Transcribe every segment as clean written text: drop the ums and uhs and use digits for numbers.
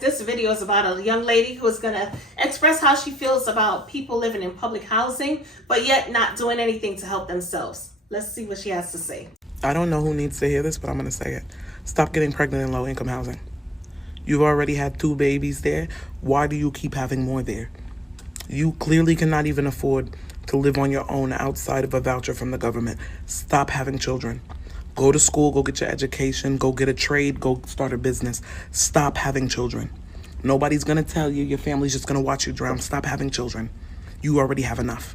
This video is about a young lady who is going to express how she feels about people living in public housing, but yet not doing anything to help themselves. Let's see what she has to say. I don't know who needs to hear this, but I'm going to say it. Stop getting pregnant in low-income housing. You've already had 2 babies there. Why do you keep having more there? You clearly cannot even afford to live on your own outside of a voucher from the government. Stop having children. Go to school, go get your education, go get a trade, go start a business. Stop having children. Nobody's going to tell you. Your family's just going to watch you drown. Stop having children. You already have enough.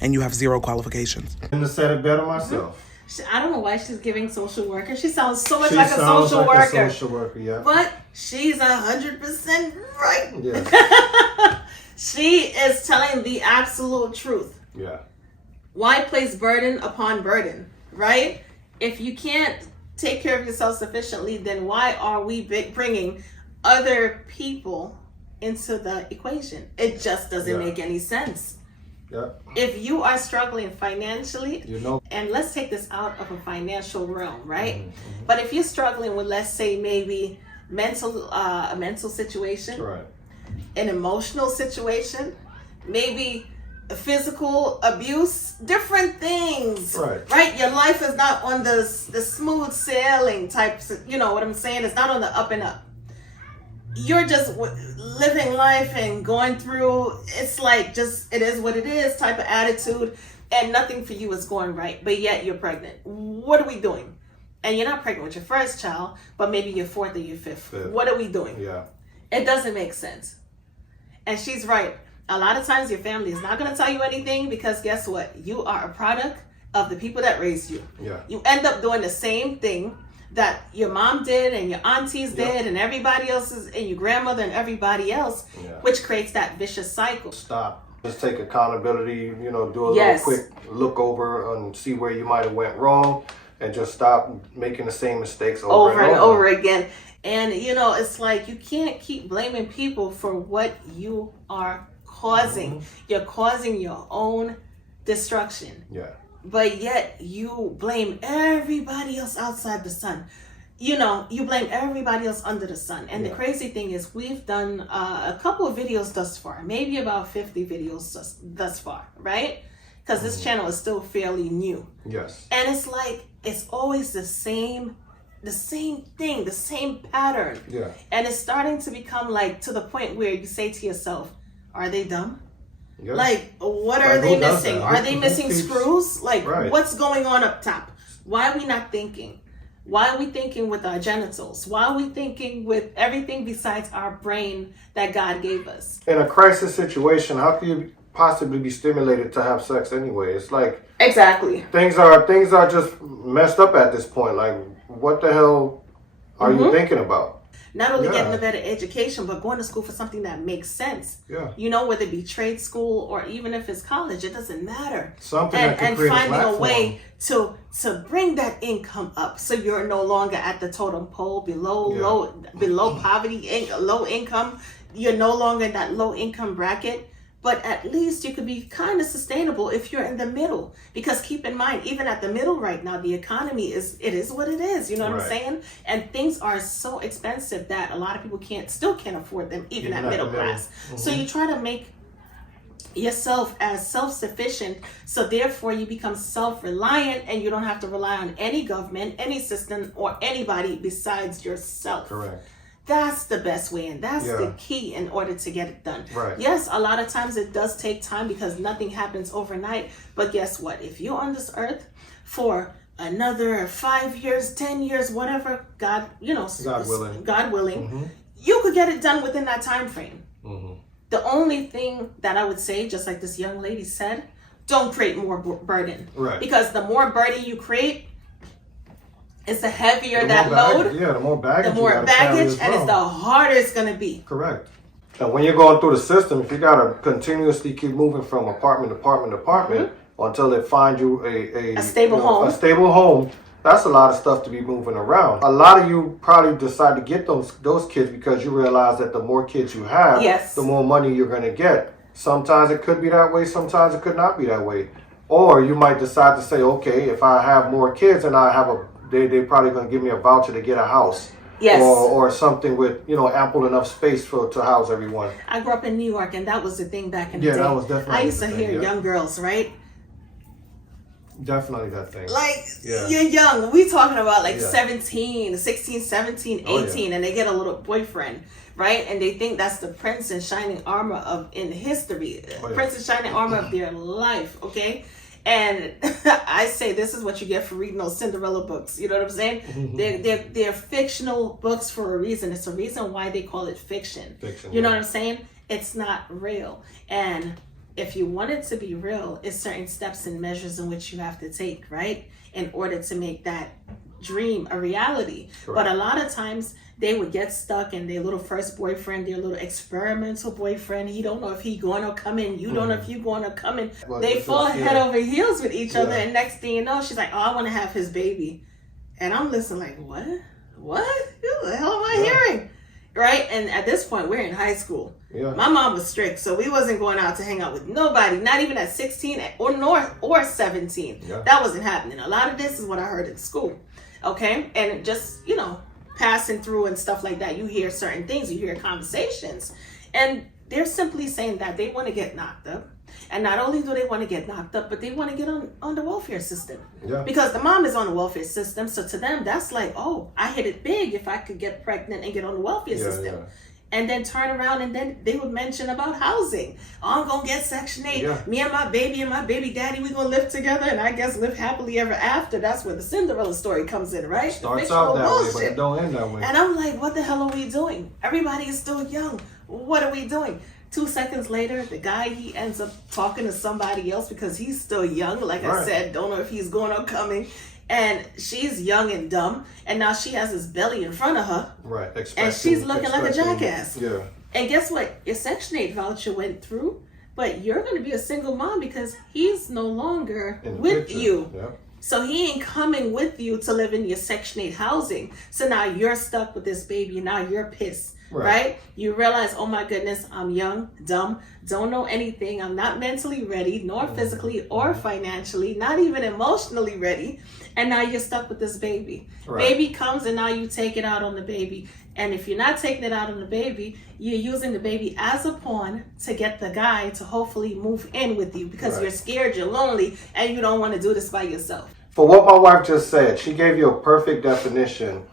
And you have 0 qualifications. And to say it better myself. I don't know why she's giving social worker. She sounds so much like a social worker. A social worker, yeah. But she's 100% right. Yeah. She is telling the absolute truth. Yeah. Why place burden upon burden, right? If you can't take care of yourself sufficiently, then why are we bringing other people into the equation? It just doesn't make any sense. Yeah. If you are struggling financially, and let's take this out of a financial realm, right? Mm-hmm. But if you're struggling with, let's say, maybe a mental situation, Right. an emotional situation, maybe physical abuse, different things, right? Your life is not on the smooth sailing type, you know what I'm saying? It's not on the up and up. You're just living life and going through, it's like just, it is what it is type of attitude, and nothing for you is going right, but yet you're pregnant. What are we doing? And you're not pregnant with your first child, but maybe your 4th or your 5th. What are we doing? Yeah. It doesn't make sense. And she's right. A lot of times your family is not going to tell you anything, because guess what? You are a product of the people that raised you. Yeah. You end up doing the same thing that your mom did and your aunties did and everybody else's, and your grandmother and everybody else, which creates that vicious cycle. Stop. Just take accountability, do a little quick look over and see where you might have went wrong, and just stop making the same mistakes over and over again. And, it's like you can't keep blaming people for what you are causing. Mm-hmm. You're causing your own destruction. Yeah. But yet you blame everybody else outside the sun. You blame everybody else under the sun. And the crazy thing is, we've done a couple of videos thus far, maybe about 50 videos thus far, right? Because this channel is still fairly new. Yes. And it's like, it's always the same thing, the same pattern. Yeah. And it's starting to become like, to the point where you say to yourself, are they dumb? Yeah. Like, what are they missing? Are they missing screws? Like, what's going on up top? Why are we not thinking? Why are we thinking with our genitals? Why are we thinking with everything besides our brain that God gave us? In a crisis situation, how can you possibly be stimulated to have sex anyway? It's like, exactly, things are just messed up at this point. Like, what the hell are you thinking about? Not only getting a better education, but going to school for something that makes sense. Yeah. Whether it be trade school or even if it's college, it doesn't matter. Something that can create finding a way to bring that income up, so you're no longer at the totem pole below poverty, low income. You're no longer in that low income bracket. But at least you could be kind of sustainable if you're in the middle. Because keep in mind, even at the middle right now, the economy is what it is. You know what I'm saying? And things are so expensive that a lot of people still can't afford them, even at middle class. Mm-hmm. So you try to make yourself as self-sufficient, so therefore you become self-reliant, and you don't have to rely on any government, any system, or anybody besides yourself. Correct. That's the best way, and that's the key in order to get it done. Right. Yes, a lot of times it does take time, because nothing happens overnight. But guess what? If you're on this earth for another 5 years, 10 years, whatever, God willing, you could get it done within that time frame. Mm-hmm. The only thing that I would say, just like this young lady said, don't create more burden. Right. Because the more burden you create, it's the heavier that load. Yeah, the more baggage. And it's the harder it's going to be. Correct. And when you're going through the system, if you got to continuously keep moving from apartment to apartment until they find you a stable home, that's a lot of stuff to be moving around. A lot of you probably decide to get those kids because you realize that the more kids you have, the more money you're going to get. Sometimes it could be that way. Sometimes it could not be that way. Or you might decide to say, okay, if I have more kids and I have they're probably going to give me a voucher to get a house. Yes. Or something with, ample enough space to house everyone. I grew up in New York, and that was the thing back in the day. Yeah, that was definitely I used to hear young girls, right? Definitely that thing. Like, you're young. We talking about 17, 16, 17, 18, and they get a little boyfriend, right? And they think that's the prince in shining armor in history. Prince in shining armor of their life, okay? And I say this is what you get for reading those Cinderella books. You know what I'm saying? Mm-hmm. They're fictional books for a reason. It's a reason why they call it fiction. You know what I'm saying? It's not real. And if you want it to be real, it's certain steps and measures in which you have to take, right? In order to make that dream a reality. Correct. But a lot of times they would get stuck in their little first boyfriend, their little experimental boyfriend. He don't know if he going to come in. You don't know if you going to come in. Well, they fall head over heels with each other. And next thing you know, she's like, oh, I want to have his baby. And I'm listening like, what? What? What the hell am I hearing? Right? And at this point, we're in high school. Yeah. My mom was strict, so we wasn't going out to hang out with nobody, not even at 16 or 17. Yeah. That wasn't happening. A lot of this is what I heard in school. Okay? And just, passing through and stuff like that, you hear certain things, you hear conversations, and they're simply saying that they want to get knocked up. And not only do they want to get knocked up, but they want to get on the welfare system. Yeah. Because the mom is on the welfare system, so to them, that's like, oh, I hit it big if I could get pregnant and get on the welfare system. Yeah. And then turn around and then they would mention about housing. Oh, I'm going to get Section 8. Yeah. Me and my baby daddy, we going to live together and I guess live happily ever after. That's where the Cinderella story comes in, right? Starts out that way, but it don't end that way. And I'm like, what the hell are we doing? Everybody is still young. What are we doing? 2 seconds later, the guy, he ends up talking to somebody else because he's still young. Like I said, don't know if he's going or coming. And she's young and dumb, and now she has his belly in front of her. Right. And she's looking like a jackass. Yeah. And guess what? Your Section 8 voucher went through, but you're going to be a single mom because he's no longer with you. Yep. So he ain't coming with you to live in your Section 8 housing. So now you're stuck with this baby. Now you're pissed. Right? You realize, oh my goodness, I'm young, dumb, don't know anything. I'm not mentally ready, nor physically or financially, not even emotionally ready. And now you're stuck with this baby. Right. Baby comes and now you take it out on the baby. And if you're not taking it out on the baby, you're using the baby as a pawn to get the guy to hopefully move in with you because you're scared, you're lonely, and you don't want to do this by yourself. For what my wife just said, she gave you a perfect definition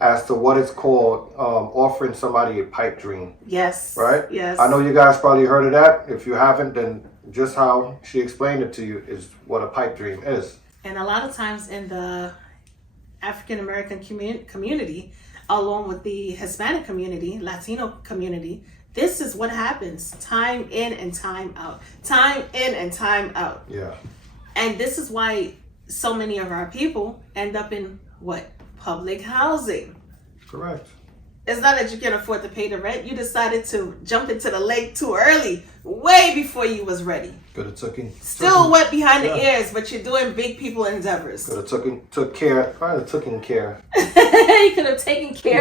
as to what it's called, offering somebody a pipe dream. Yes. Right? Yes. I know you guys probably heard of that. If you haven't, then just how she explained it to you is what a pipe dream is. And a lot of times in the African American community, along with the Hispanic community, Latino community, this is what happens time in and time out. Time in and time out. Yeah. And this is why so many of our people end up in what? Public housing. Correct. It's not that you can't afford to pay the rent. You decided to jump into the lake too early, way before you was ready. Could have Still wet behind the ears, but you're doing big people endeavors. Could have took care. Probably taken care. You could have taken care.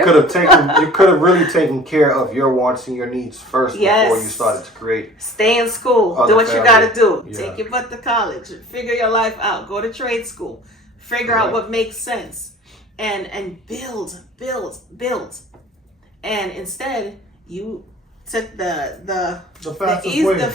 You could have really taken care of your wants and your needs first before you started to create. Stay in school. Do what you got to do. Yeah. Take your butt to college. Figure your life out. Go to trade school. Figure out what makes sense. And build. And instead, you took the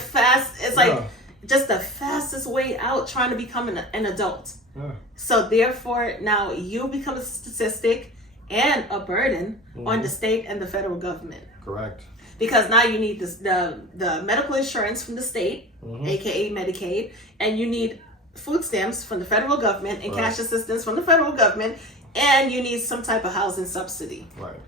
fastest way. Just the fastest way out trying to become an adult. Yeah. So therefore, now you become a statistic and a burden on the state and the federal government. Correct. Because now you need the medical insurance from the state, aka Medicaid, and you need food stamps from the federal government and cash assistance from the federal government, and you need some type of housing subsidy. Right.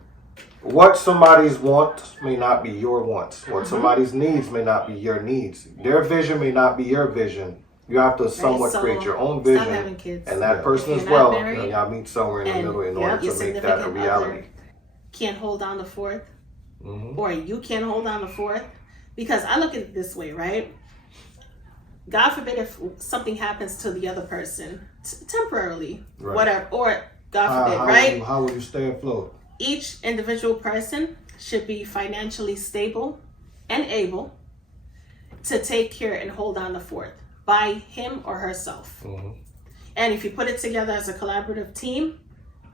What somebody's wants may not be your wants. What somebody's needs may not be your needs. Their vision may not be your vision. You have to somewhat create your own vision. Stop having kids. And that person as well. Y'all meet somewhere in the middle in order to make that a reality. Can't hold down the fourth. Or you can't hold down the fourth. Because I look at it this way, right? God forbid if something happens to the other person temporarily, whatever, or God forbid, right? How will you stay afloat? Each individual person should be financially stable and able to take care and hold on the fort by him or herself. And if you put it together as a collaborative team,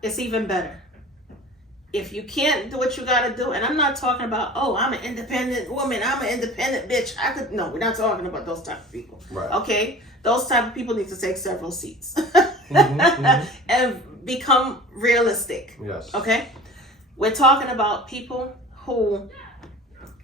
it's even better. if you can't do what you got to do, and I'm not talking about, oh, I'm an independent woman, I'm an independent bitch. No, we're not talking about those type of people. Right. Okay? Those type of people need to take several seats and become realistic. Yes. Okay? We're talking about people who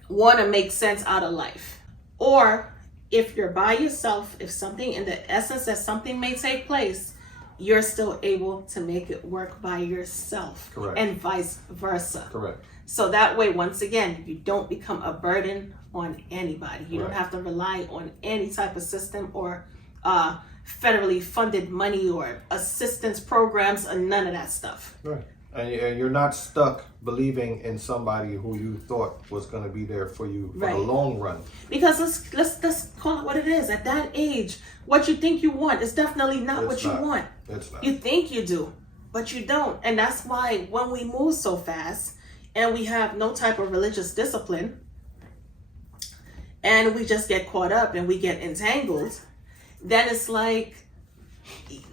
want to make sense out of life. Or if you're by yourself, if something, in the essence that something may take place, you're still able to make it work by yourself. Correct. And vice versa. Correct. So that way, once again, you don't become a burden on anybody. You don't have to rely on any type of system or federally funded money or assistance programs or none of that stuff. Right. And you're not stuck believing in somebody who you thought was going to be there for you for the long run. Because let's call it what it is. At that age, what you think you want is definitely not what you want. It's not. You think you do, but you don't. And that's why when we move so fast and we have no type of religious discipline and we just get caught up and we get entangled, then it's like,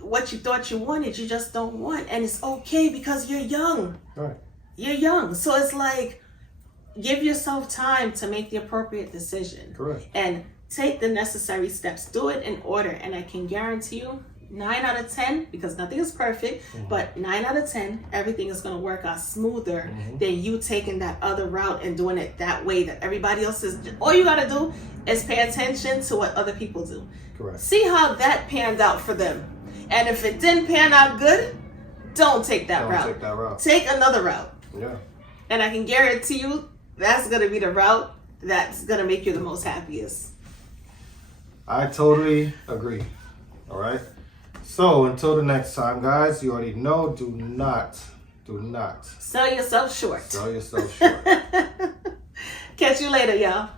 what you thought you wanted, you just don't want. And it's okay because you're young. Right. You're young. So it's like, give yourself time to make the appropriate decision. Correct. And take the necessary steps. Do it in order. And I can guarantee you, 9 out of 10, because nothing is perfect, but 9 out of 10, everything is going to work out smoother than you taking that other route and doing it that way that everybody else is. All you got to do is pay attention to what other people do. Correct. See how that panned out for them. And if it didn't pan out good, don't take that route. Take that route. Take another route. Yeah. And I can guarantee you that's going to be the route that's going to make you the most happiest. I totally agree. All right. So until the next time, guys, you already know, do not sell yourself short. Sell yourself short. Catch you later, y'all.